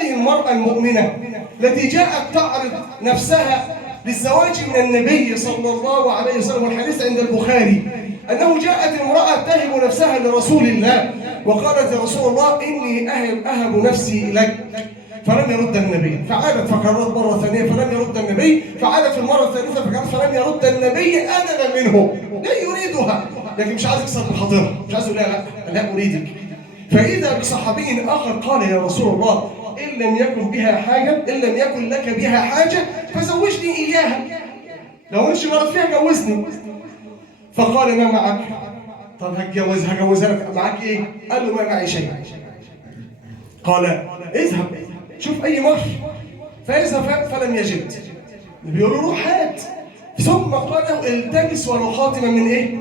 هذه المرأة المؤمنة التي جاءت تعرض نفسها للزواج من النبي صلى الله عليه وسلم، والحديث عند البخاري أنه جاءت امرأة تهب نفسها لرسول الله وقالت يا رسول الله إني أهب نفسي لك، فلم يرد النبي، فعادت فكررت مرة ثانية فلم يرد النبي، فعادت في المرة الثالثة فكررت فلم يرد النبي أدبا منه، لا يريدها لكن مش عايز يكسر بخاطرها، مش عايز يقول لا أريدك. فإذا بصحابي آخر قال يا رسول الله إن لم يكن بها حاجة، إن لم يكن لك بها حاجة فزوجني إياها، لو مش مرض فيها جوزني. فقال ما معك؟ طب هجوزها لك، معك إيه؟ قال له ما معي شيء. قال اذهب شوف أي مهر، فيذهب فلم يجد، بيقول له روح هات. ثم قال له التمس ولو خاتما من إيه؟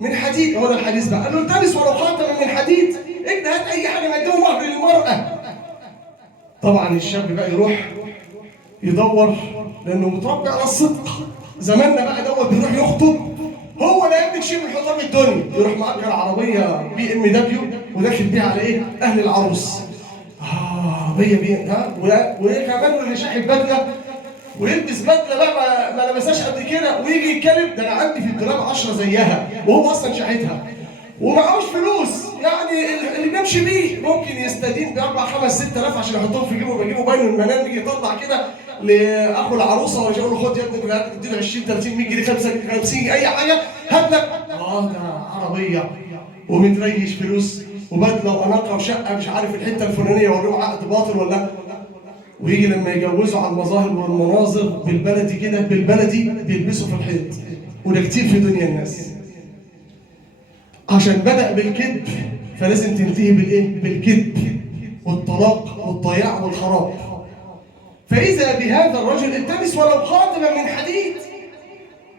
من حديد. هو ده الحديث بقى، قال له التمس ولو خاتما من حديد، انت هات أي حاجة مديه مهر للمرأة. طبعا الشاب بقى يروح يدور لأنه متربي على الصدق. زماننا بقى دوت بيروح يخطب، هو لا يملك شيء من حطام الدنيا، يروح مأجر عربية BMW وداخل بيها على إيه؟ أهل العروس. بيا وكمان اللي شاحب بدلة ويلبس بدلة بقى ما لبسهاش قبل كده ويجي يتكلم ده أنا عندي في الدولاب 10 زيها وهو أصلا شاحتها ومعهوش فلوس، يعني اللي بيمشي بيه ممكن يستدين ب 4 5 6000 عشان يحطهم في جيبه ويجيبوا باين المنام، يجي يطلع كده لاخو العروسه ولا يقول له خد يا ابني تديله 20 30 100 جنيه 50 اي حاجه هات لك. ده عربيه ومتريش فلوس وبدله واناقه وشقه مش عارف الحته الفلانيه وله عقد باطل ولا، ويجي لما يجوزوا على المظاهر والمناظر بالبلدي كده بالبلدي بيلبسوا في الحيط، وده كتير في دنيا الناس. عشان بدأ بالكذب فلازم تنتهي بالايه؟ بالكذب والطلاق والضياع والخراب. فإذا بهذا الرجل التمس ولو خاتما من حديد.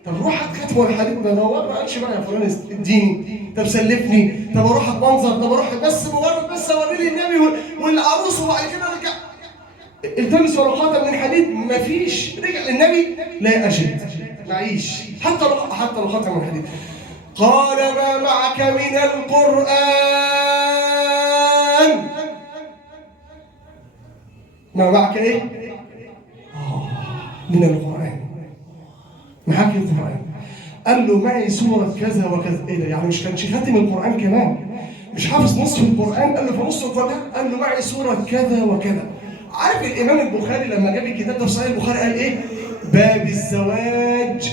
طب روح هات خاتم ولا حديد، ده هو ما قالش بقى يا فلان اديني، طب سلفني، طب اروح اتمنظر، طب اروح بس مجرد بس اوري لي النبي والعروس وبعد كده ارجع. التمس ولو خاتم من حديد مفيش، رجع للنبي لا اجد معيش حتى لو خاتم من حديد. قال ما معك من القرآن؟ ما معك ايه؟ من القرآن. معك القرآن. قال له معي سورة كذا وكذا. ايه ده؟ يعني مش كانش خاتم القرآن كمان؟ مش حافظ نصف القرآن؟ قال له فنصف القرآن؟ قال له معي سورة كذا وكذا. عارف الإمام البخاري لما جاب الكتاب ده في صحيح البخاري قال ايه؟ باب الزواج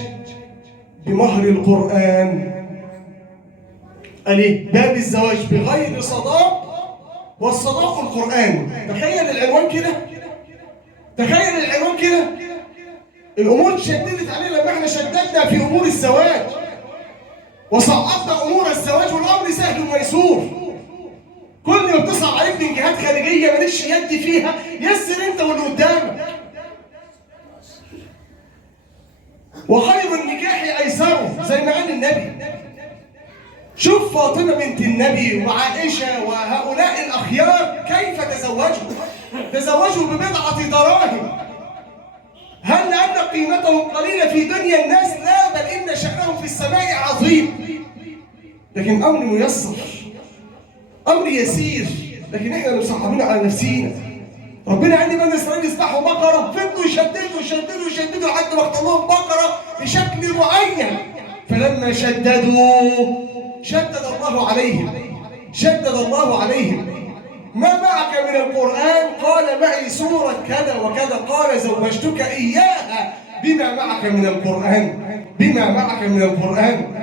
بمهر القرآن. قال ايه؟ باب الزواج بغير صداق والصداق القرآن. تخيل العنوان كده، تخيل العنوان كده. الامور شددت علينا لما احنا شددنا في امور الزواج وصعدنا امور الزواج والامر سهل وميسور. كل ما بتصعب عليك من جهات خارجيه مالكش يد فيها، يسر انت واللي قدامك. وخير النكاح ايسره زي ما قال النبي. شوف فاطمة بنت النبي وعائشة وهؤلاء الأخيار كيف تزوجوا ببضعة دراهم. هل لأن قيمتهم قليلة في دنيا الناس؟ لا، بل إن شأنهم في السماء عظيم. لكن أمر ميسر، أمر يسير، لكن إحنا اللي مصعبين على نفسينا. ربنا قال لي بني إسرائيل يذبحوا بقرة، فضلوا يشددوا لحد ما اختاروا بقرة بشكل معين، فلما شدد الله عليهم. ما معك من القرآن؟ قال معي سورة كذا وكذا. قال زوجتك إياها بما معك من القرآن.